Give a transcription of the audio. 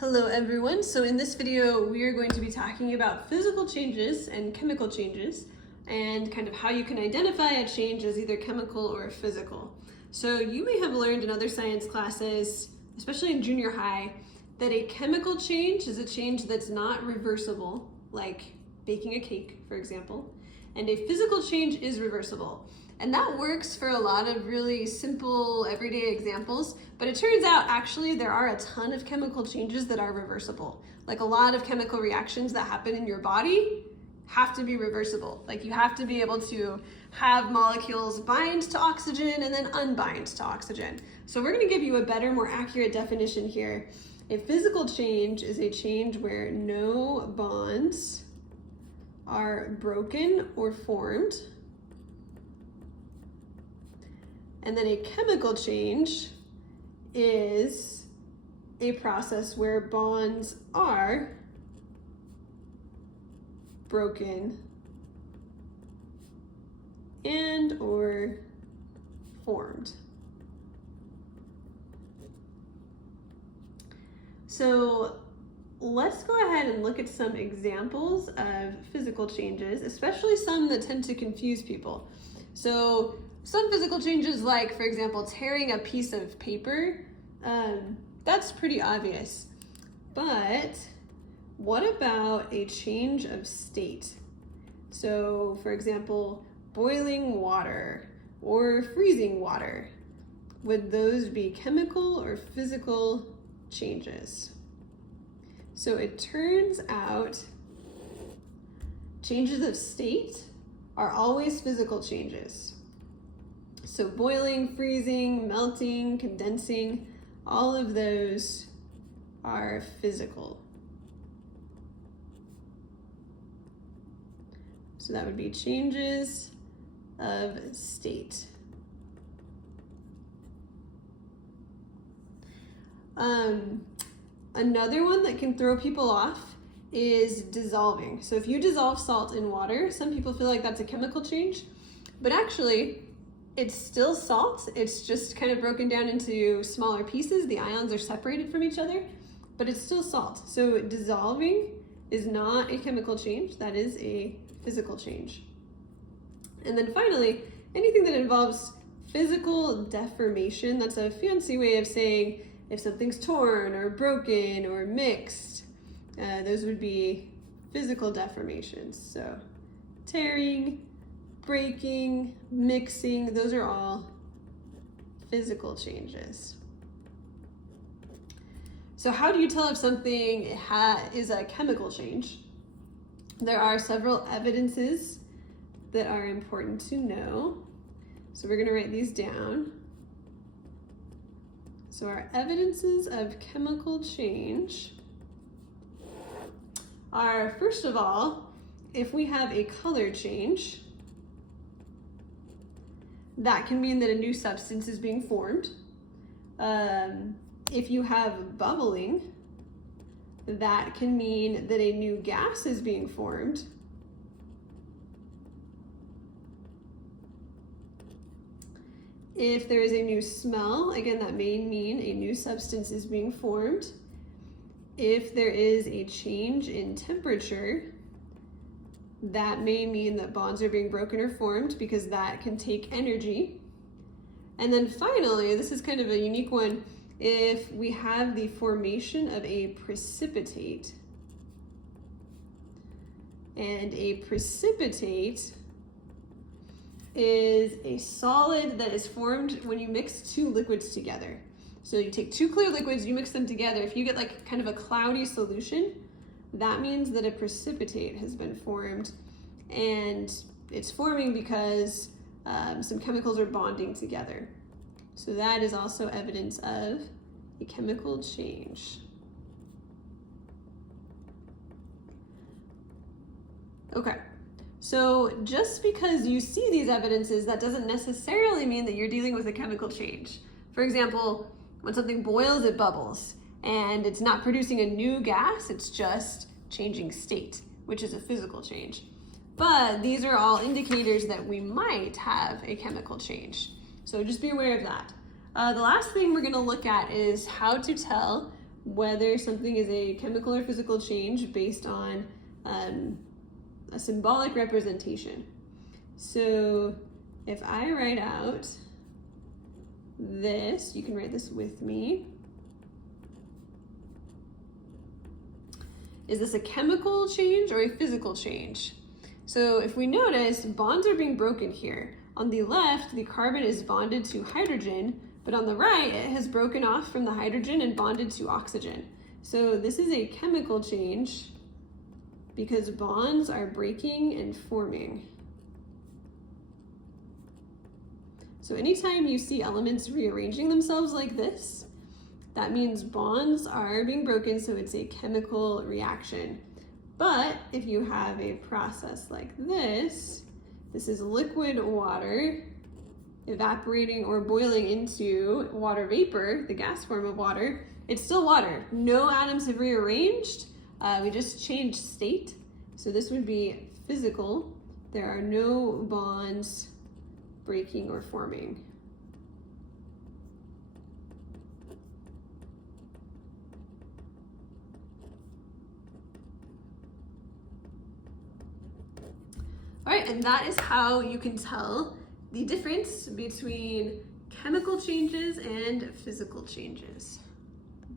Hello everyone. So in this video, we are going to be talking about physical changes and chemical changes and kind of how you can identify a change as either chemical or physical. So you may have learned in other science classes, especially in junior high, that a chemical change is a change that's not reversible, like baking a cake, for example, and a physical change is reversible. And that works for a lot of really simple everyday examples, but it turns out actually there are a ton of chemical changes that are reversible. Like a lot of chemical reactions that happen in your body have to be reversible. Like you have to be able to have molecules bind to oxygen and then unbind to oxygen. So we're going to give you a better, more accurate definition here. A physical change is a change where no bonds are broken or formed. And then a chemical change is a process where bonds are broken and or formed. So let's go ahead and look at some examples of physical changes, especially some that tend to confuse people. So some physical changes, like for example, tearing a piece of paper, that's pretty obvious. But what about a change of state? So for example, boiling water or freezing water. Would those be chemical or physical changes? So it turns out changes of state are always physical changes. So boiling, freezing, melting, condensing, all of those are physical. So that would be changes of state. Another one that can throw people off is dissolving. So if you dissolve salt in water, some people feel like that's a chemical change, but actually it's still salt. It's just kind of broken down into smaller pieces. The ions are separated from each other, but it's still salt. So dissolving is not a chemical change. That is a physical change. And then finally, anything that involves physical deformation, that's a fancy way of saying if something's torn or broken or mixed, those would be physical deformations. So tearing, breaking, mixing, those are all physical changes. So how do you tell if something is a chemical change? There are several evidences that are important to know. So we're going to write these down. So our evidences of chemical change are, first of all, if we have a color change, that can mean that a new substance is being formed. If you have bubbling, that can mean that a new gas is being formed. If there is a new smell, again, that may mean a new substance is being formed. If there is a change in temperature, that may mean that bonds are being broken or formed because that can take energy. And then finally, this is kind of a unique one, if we have the formation of a precipitate. And a precipitate is a solid that is formed when you mix two liquids together. So you take two clear liquids, you mix them together. If you get like kind of a cloudy solution, that means that a precipitate has been formed, and it's forming because some chemicals are bonding together. So that is also evidence of a chemical change. Okay. So just because you see these evidences, that doesn't necessarily mean that you're dealing with a chemical change. For example, when something boils, it bubbles, and it's not producing a new gas, it's just changing state, which is a physical change. But these are all indicators that we might have a chemical change. So just be aware of that. The last thing we're going to look at is how to tell whether something is a chemical or physical change based on a symbolic representation. So if I write out this, you can write this with me. Is this a chemical change or a physical change? So if we notice, bonds are being broken here. On the left, the carbon is bonded to hydrogen, but on the right, it has broken off from the hydrogen and bonded to oxygen. So this is a chemical change because bonds are breaking and forming. So anytime you see elements rearranging themselves like this, that means bonds are being broken, so it's a chemical reaction. But if you have a process like this is liquid water evaporating or boiling into water vapor, the gas form of water, it's still water. No atoms have rearranged, we just changed state. So this would be physical. There are no bonds breaking or forming. All right, and that is how you can tell the difference between chemical changes and physical changes.